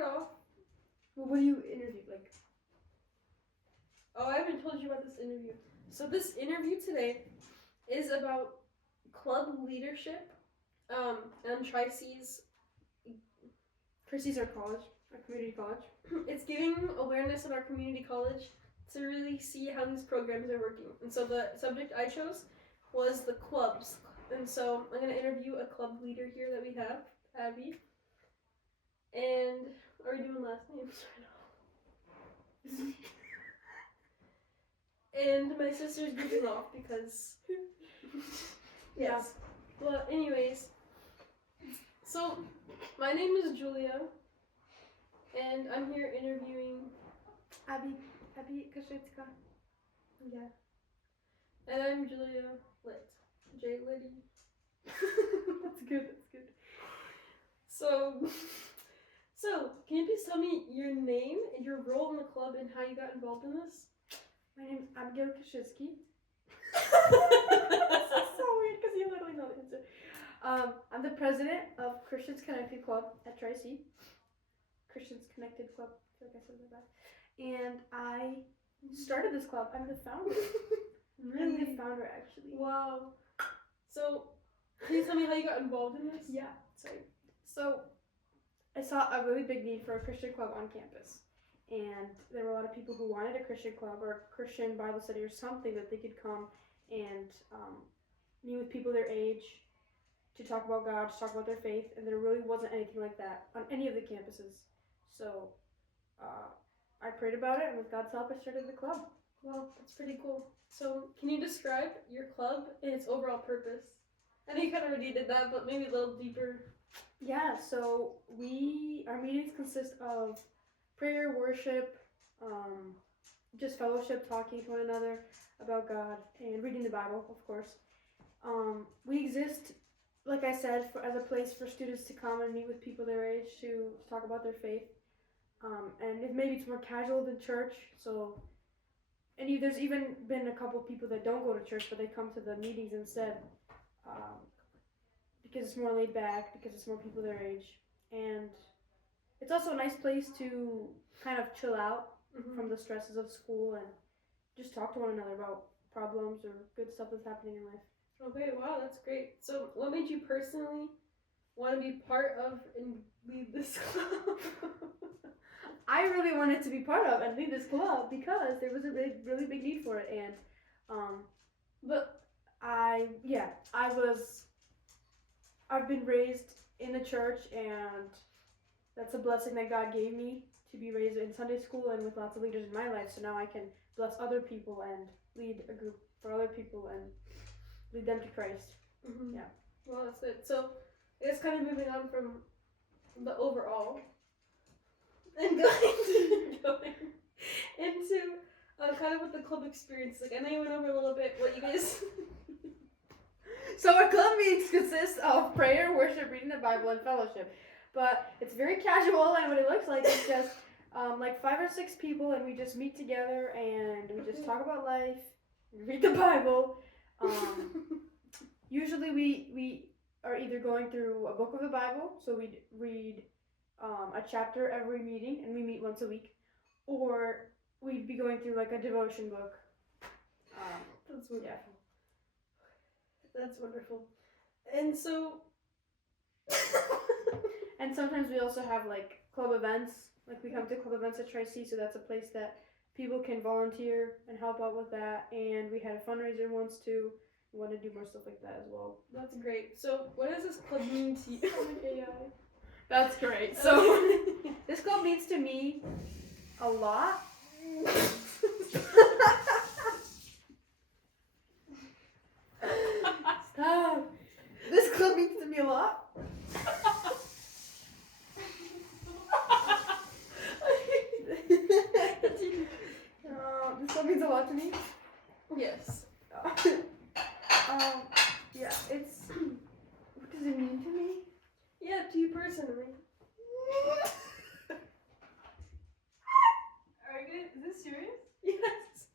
start off. Well, what do you interview? Like, Oh, I haven't told you about this interview. So this interview today is about club leadership, and Tri-C's. Chrissy's our college, our community college. It's giving awareness in our community college to really see how these programs are working. And so the subject I chose was the clubs. And so I'm going to interview a club leader here that we have, Abby. And are we doing last names right now? And my sister's goofing off because yes. Well, anyways, so my name is Julia, and I'm here interviewing Abby Kashitska. Yeah. And I'm Julia Litt. J Liddy. That's good. So can you please tell me your name and your role in the club and how you got involved in this? My name's Abigail Kashitsky. This is so weird because you literally know the answer. I'm the president of Christians Connected Club at Tri-C. Christians Connected Club. I feel like I said that bad. And I started this club. I'm the founder. Really? I'm the founder, actually. Wow. So, can you tell me how you got involved in this? Yeah. So, I saw a really big need for a Christian club on campus. And there were a lot of people who wanted a Christian club or a Christian Bible study or something that they could come and meet with people their age to talk about God, to talk about their faith. And there really wasn't anything like that on any of the campuses. So, I prayed about it, and with God's help, I started the club. Wow, that's pretty cool. So, can you describe your club and its overall purpose? I know you kind of already did that, but maybe a little deeper. Yeah, so our meetings consist of prayer, worship, just fellowship, talking to one another about God, and reading the Bible, of course. We exist, like I said, as a place for students to come and meet with people their age to talk about their faith. And maybe it's more casual than church, so... And there's even been a couple people that don't go to church, but they come to the meetings instead, because it's more laid back, because it's more people their age. And it's also a nice place to kind of chill out from the stresses of school and just talk to one another about problems or good stuff that's happening in life. Okay, wow, that's great. So what made you personally want to be part of and lead this club? I really wanted to be part of and lead this club because there was a really big need for it, and I've been raised in the church, and that's a blessing that God gave me to be raised in Sunday school and with lots of leaders in my life. So now I can bless other people and lead a group for other people and lead them to Christ. Mm-hmm. Yeah. Well, that's good. So it's kind of moving on from the overall and going into kind of what the club experience is like. I know you went over a little bit what you guys... So our club meetings consist of prayer, worship, reading the Bible, and fellowship. But it's very casual, and what it looks like is just like 5 or 6 people, and we just meet together, and we just talk about life, read the Bible. Usually we are either going through a book of the Bible, so we read a chapter every meeting, and we meet once a week, or we'd be going through like a devotion book. That's wonderful. Yeah. That's wonderful. And so... And sometimes we also have like club events. Like we come to club events at Tri-C, so that's a place that people can volunteer and help out with that. And we had a fundraiser once too. We want to do more stuff like that as well. That's great. So what does this club mean to you? That's great. So this club means to me a lot. Stop. This club means to me a lot. This club means a lot to me. Yes. Yeah, it's... What does it mean to me? Yeah, to you personally. Is this serious? Yes.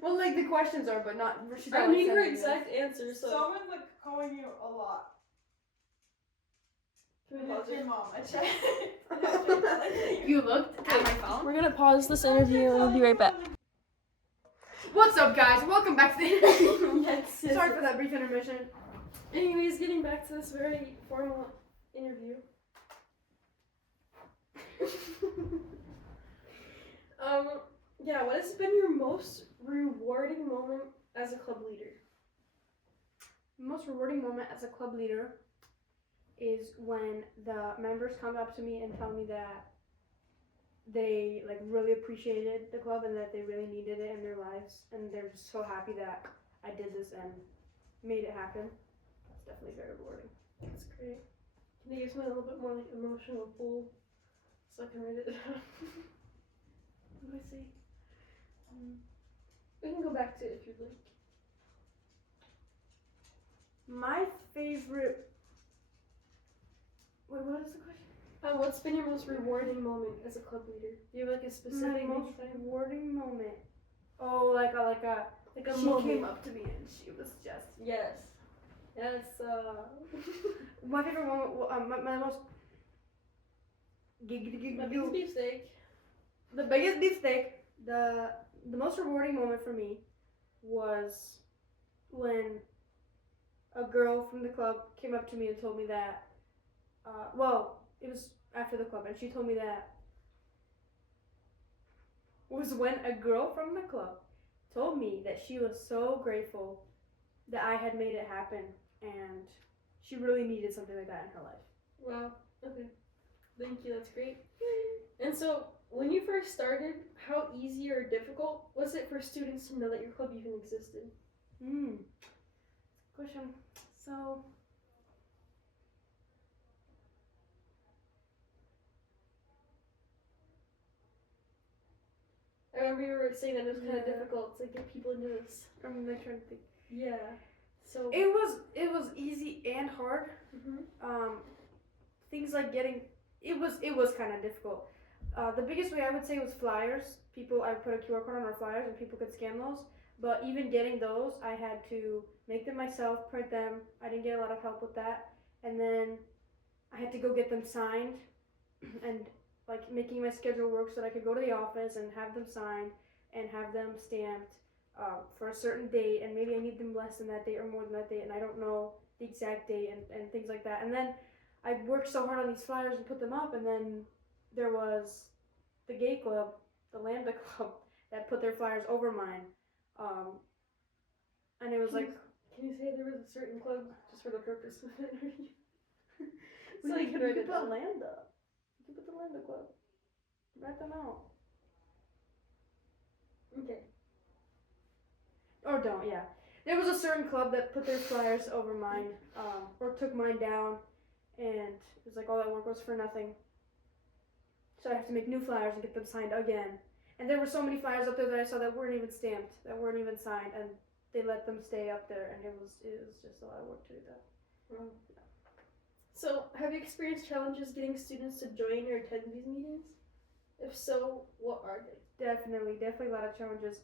Well, like the questions are, but not... I need her exact answer, so... Someone's like calling you a lot. Can we It's pause your it? mom. I checked. You looked at my phone? We're gonna pause this interview and we'll be right back. What's up, guys? Welcome back to the interview. Yes. Sorry for that brief intermission. Anyways, getting back to this very formal interview. Yeah, what has been your most rewarding moment as a club leader? The most rewarding moment as a club leader is when the members come up to me and tell me that they like really appreciated the club and that they really needed it in their lives, and they're just so happy that I did this and made it happen. It's definitely very rewarding. That's great. Can you give me a little bit more like emotional pull so I can write it down? What do I say? We can go back to it if you'd like. My favorite. Wait, what is the question? What's been your most rewarding moment as a club leader? Do you have like a specific My most time? rewarding moment. Oh, like a She moment. came Up to me and she was just. Yes. Yes. My favorite moment. My most. My biggest beefsteak. The biggest beefsteak. The most rewarding moment for me was when a girl from the club came up to me and told me that. Well, it was after the club, and she told me that was when a girl from the club told me that she was so grateful that I had made it happen, and she really needed something like that in her life. Wow. Okay. Thank you. That's great. And so, when you first started, how easy or difficult was it for students to know that your club even existed? Question. So. I remember you were saying that it was kind of Yeah. difficult to get people into this. I'm like trying to think. Yeah. So. It was easy and hard. Things like getting it was kind of difficult. The biggest way I would say was flyers. I put a QR code on our flyers and people could scan those. But even getting those, I had to make them myself, print them. I didn't get a lot of help with that. And then I had to go get them signed and like making my schedule work so that I could go to the office and have them signed and have them stamped for a certain date, and maybe I need them less than that date or more than that date, and I don't know the exact date and things like that. And then I worked so hard on these flyers and put them up, and then there was the gay club, the Lambda Club, that put their flyers over mine. And it was Can you say there was a certain club just for the purpose of the interview? So you I can could write it put down. Lambda. You could put the Lambda Club. Write them out. Okay. Or don't, yeah. There was a certain club that put their flyers over mine, or took mine down, and it was like all that work was for nothing. So I have to make new flyers and get them signed again. And there were so many flyers up there that I saw that weren't even stamped, that weren't even signed, and they let them stay up there, and it was just a lot of work to do that. Wow. So, have you experienced challenges getting students to join or attend these meetings? If so, what are they? Definitely a lot of challenges.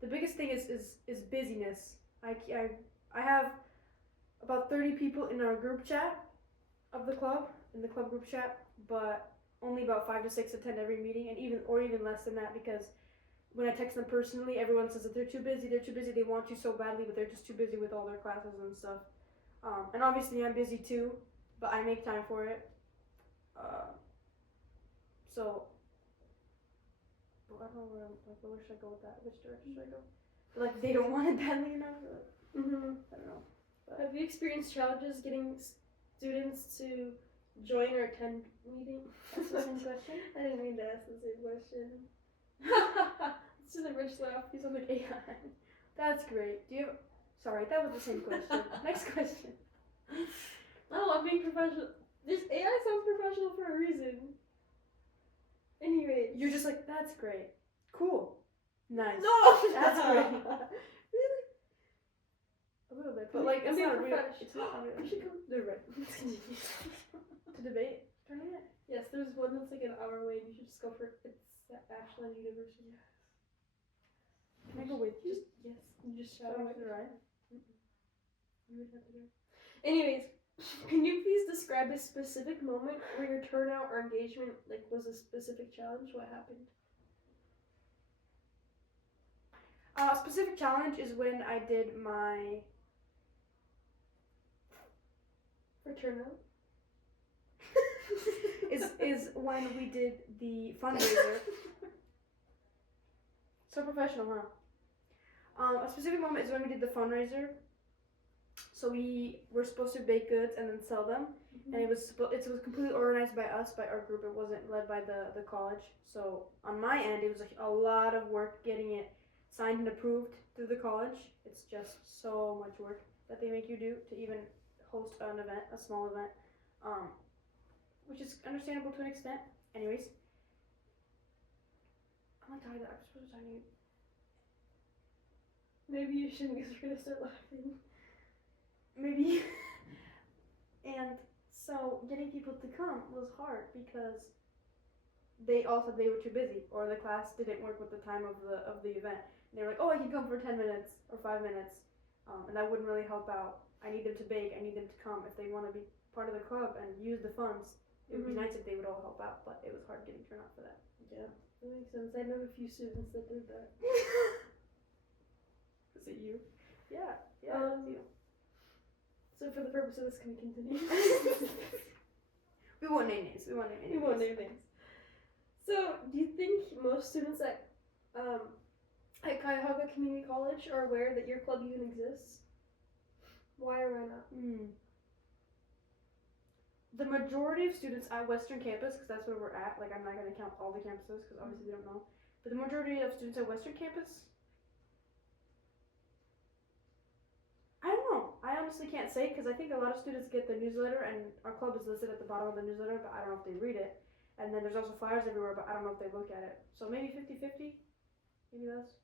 The biggest thing is busyness. I have about 30 people in our group chat of the club, in the club group chat, but only about 5 to 6 attend every meeting, and even less than that, because when I text them personally, everyone says that they're too busy, they want you so badly, but they're just too busy with all their classes and stuff. And obviously I'm busy too, but I make time for it. So I don't know where should I go with that? Which direction should I go? But like they don't want it badly enough. I don't know. But Have you experienced challenges getting students to join or attend meetings? that's the same question. I didn't mean to ask the same question. It's just a rich laugh. You sound like AI. That's great. Do you have... Sorry, that was the same question. Next question. Oh, I'm being professional. This AI sounds professional for a reason. Anyway. You're just like, that's great. Cool. Nice. No! That's great. Really? A little bit. But like, I'm it's being not real. professional. It's not real. We should go. Never mind. Let's continue. To debate tournament? Yes, there's one that's like an hour away and you should just go for it. It's at Ashland University. Can I go with you? Yes, you just So shout I out. have to ride? You would have to do it. Anyways, Can you please describe a specific moment where your turnout or engagement was a specific challenge? What happened? A specific challenge is when I did my For turnout? is when we did the fundraiser. So professional, huh? A specific moment is when we did the fundraiser. So we were supposed to bake goods and then sell them, and it was completely organized by us, by our group. It wasn't led by the college. So on my end, it was a lot of work getting it signed and approved through the college. It's just so much work that they make you do to even host an event, a small event, which is understandable to an extent. Anyways, I'm not tired. I'm supposed to tell you. Maybe you shouldn't because we're gonna start laughing. Maybe. And so getting people to come was hard because they all said they were too busy or the class didn't work with the time of the event. And they were like, oh, I can come for 10 minutes or 5 minutes, and that wouldn't really help out. I need them to bake. I need them to come if they want to be part of the club and use the funds. It would be nice if they would all help out, but it was hard getting turnout for that. Yeah, that makes sense. I know a few students that did that. Is it you? Yeah, it's you. So for the purpose of this, can we continue? We won't name names. We won't name any We won't name names. So, do you think most students at Cuyahoga Community College are aware that your club even exists? Why or why not? The majority of students at Western Campus, because that's where we're at, like I'm not going to count all the campuses because obviously they don't know, but the majority of students at Western Campus, I don't know. I honestly can't say because I think a lot of students get the newsletter and our club is listed at the bottom of the newsletter, but I don't know if they read it. And then there's also flyers everywhere, but I don't know if they look at it. So maybe 50-50? Maybe less?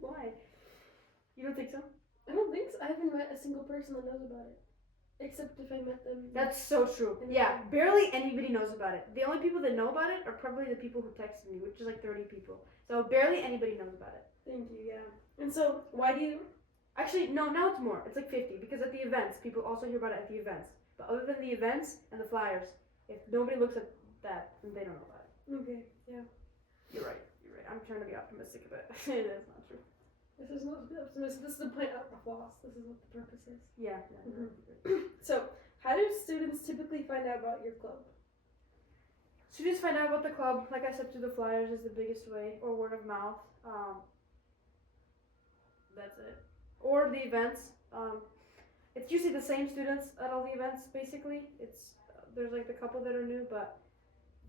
Why? You don't think so? I don't think so. I haven't met a single person that knows about it. Except if I met them. That's so true. Yeah, barely anybody knows about it. The only people that know about it are probably the people who texted me, which is like 30 people. So barely anybody knows about it. Thank you, yeah. And so, why do you... Actually, no, now it's more. It's like 50, because at the events, people also hear about it at the events. But other than the events and the flyers, if nobody looks at that, then they don't know about it. Okay, yeah. You're right. I'm trying to be optimistic about it. It is not true. This is not optimistic. This is the point of the floss. This is what the purpose is. Yeah. So, how do students typically find out about your club? Students find out about the club, like I said, through the flyers is the biggest way, or word of mouth. That's it. Or the events. It's usually the same students at all the events, basically. There's like a couple that are new, but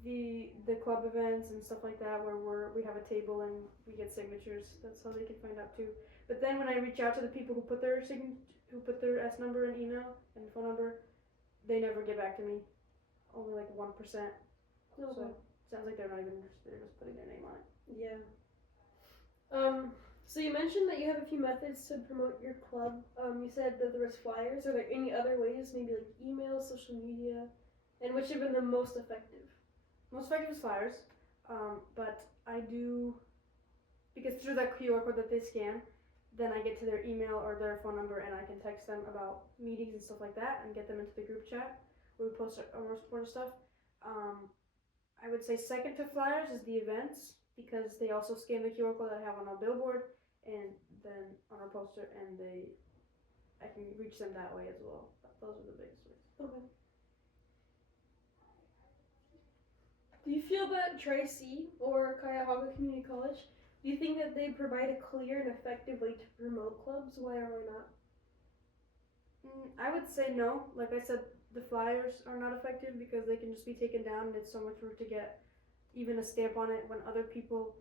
the club events and stuff like that where we have a table and we get signatures, that's how they can find out too. But then when I reach out to the people who put their S number and email and phone number, they never get back to me. Only like 1%. So sounds like they're not even interested, they're just putting their name on it. Yeah. So you mentioned that you have a few methods to promote your club. You said that there was flyers. Are there any other ways, maybe like email, social media, and which have been the most effective? Most effective is flyers, but I do, because through that QR code that they scan, then I get to their email or their phone number and I can text them about meetings and stuff like that and get them into the group chat where we post our most important stuff. I would say second to flyers is the events, because they also scan the QR code that I have on our billboard and then on our poster, and I can reach them that way as well. Those are the biggest ways. Okay. Do you feel that Tri-C or Cuyahoga Community College, do you think that they provide a clear and effective way to promote clubs? Why or why not? I would say no. Like I said, the flyers are not effective because they can just be taken down and it's so much work to get even a stamp on it when other people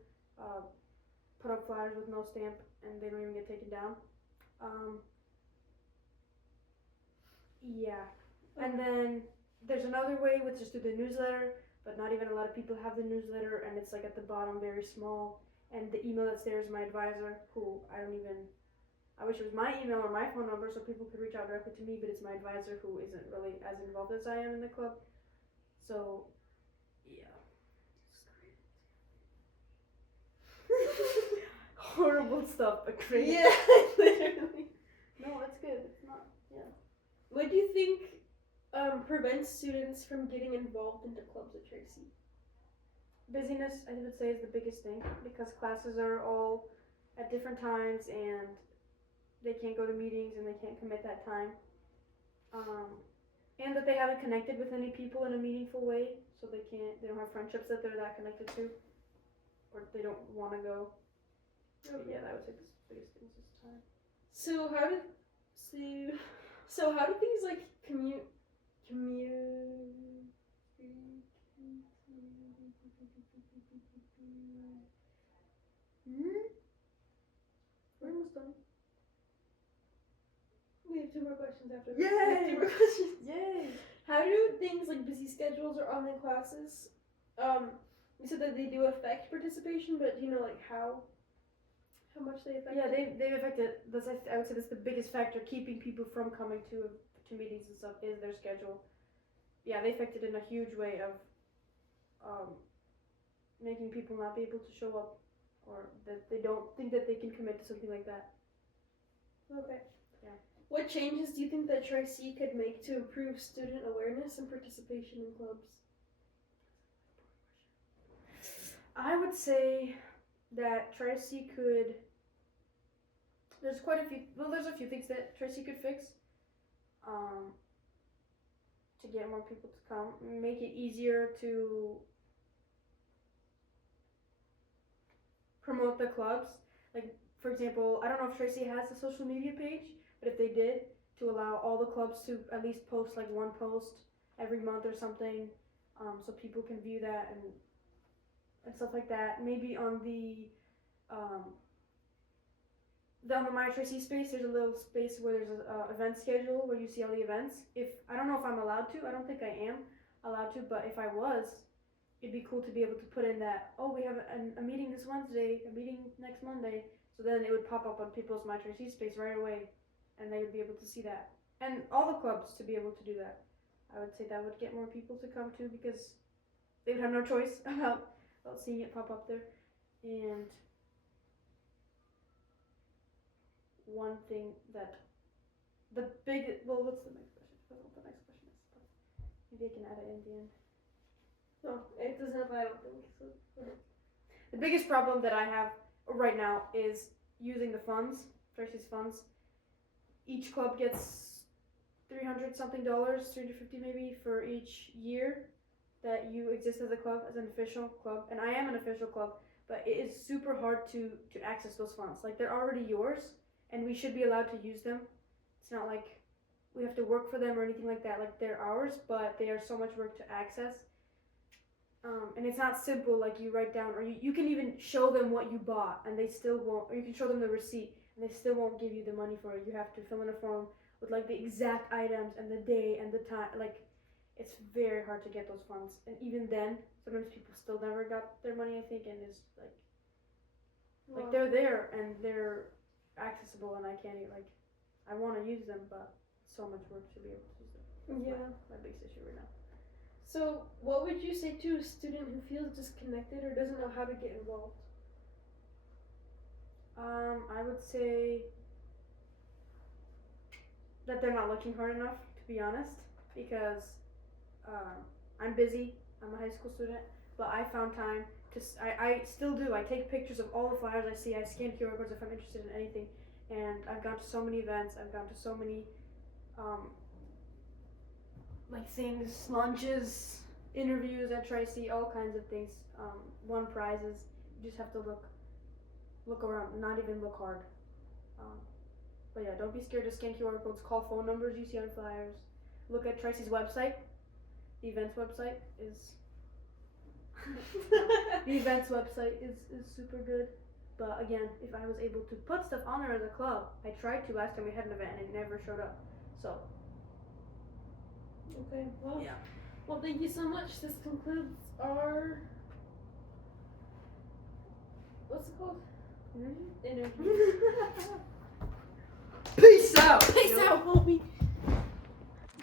put up flyers with no stamp and they don't even get taken down. Yeah. And then there's another way, which is through the newsletter, but not even a lot of people have the newsletter, and it's like at the bottom, very small. And the email that's there is my advisor, who I wish it was my email or my phone number so people could reach out directly to me, but it's my advisor who isn't really as involved as I am in the club. So, yeah. horrible stuff, but great. Yeah, literally. No, that's good. It's not. Yeah. What do you think prevents students from getting involved into clubs at Tracy? Busyness, I would say, is the biggest thing because classes are all at different times and they can't go to meetings and they can't commit that time. And that they haven't connected with any people in a meaningful way, so they don't have friendships that they're that connected to, or they don't want to go. But yeah, that would say the biggest thing is just time. So how do things like We're almost done. We have 2 more questions after this. Yay! We have 2 more questions. Yay! How do things like busy schedules or online classes, you said that they do affect participation, but do you know like how much they affect? Yeah, they've affected. I would say that's the biggest factor keeping people from coming to meetings and stuff is their schedule. Yeah, they affected in a huge way of making people not be able to show up, or that they don't think that they can commit to something like that. Okay. Yeah. What changes do you think that Tri-C could make to improve student awareness and participation in clubs? I would say that Tri-C could. There's a few things that Tri-C could fix. To get more people to come, make it easier to promote the clubs. Like, for example, I don't know if Tracy has a social media page, but if they did, to allow all the clubs to at least post like one post every month or something, so people can view that and stuff like that. Maybe on the My Tracy space, there's a little space where there's an event schedule where you see all the events. I don't know if I'm allowed to. I don't think I am allowed to, but if I was, it'd be cool to be able to put in that, oh, we have a meeting this Wednesday, a meeting next Monday. So then it would pop up on people's My Tracy space right away, and they would be able to see that. And all the clubs to be able to do that. I would say that would get more people to come too, because they would have no choice about seeing it pop up there. And one thing that what's the next question? I don't know what the next question is, but maybe I can add it in the end. No, it doesn't apply, I don't think. So. The biggest problem that I have right now is using the funds, Tracy's funds. Each club gets $300 something, $350 maybe, for each year that you exist as a club, as an official club. And I am an official club, but it is super hard to access those funds. Like, they're already yours, and we should be allowed to use them. It's not like we have to work for them or anything like that. Like, they're ours, but they are so much work to access. And it's not simple, like you write down, or you can even show them what you bought, and they still won't, or you can show them the receipt, and they still won't give you the money for it. You have to fill in a form with like the exact items and the day and the time. Like, it's very hard to get those funds. And even then, sometimes people still never got their money, I think, and it's like they're there and they're accessible, and I can't I want to use them, but so much work to be able to use them. Yeah. My biggest issue right now. So, what would you say to a student who feels disconnected or doesn't know how to get involved? I would say that they're not looking hard enough, to be honest, because I'm busy. I'm a high school student, but I found time to. I still do. I take pictures of all the flyers I see. I scan QR codes if I'm interested in anything, and I've gone to so many events. I've gone to so many things, lunches, interviews at Tri-C, all kinds of things. Won prizes. You just have to look around, not even look hard. But yeah, don't be scared to scan QR codes. Call phone numbers you see on flyers. Look at Tri-C's website. The events website is is super good. But again, if I was able to put stuff on there as a club, I tried to last time we had an event and it never showed up. So. Okay. Well. Yeah. Well, thank you so much. This concludes our. What's it called? Interview. Peace out. Peace out, homie.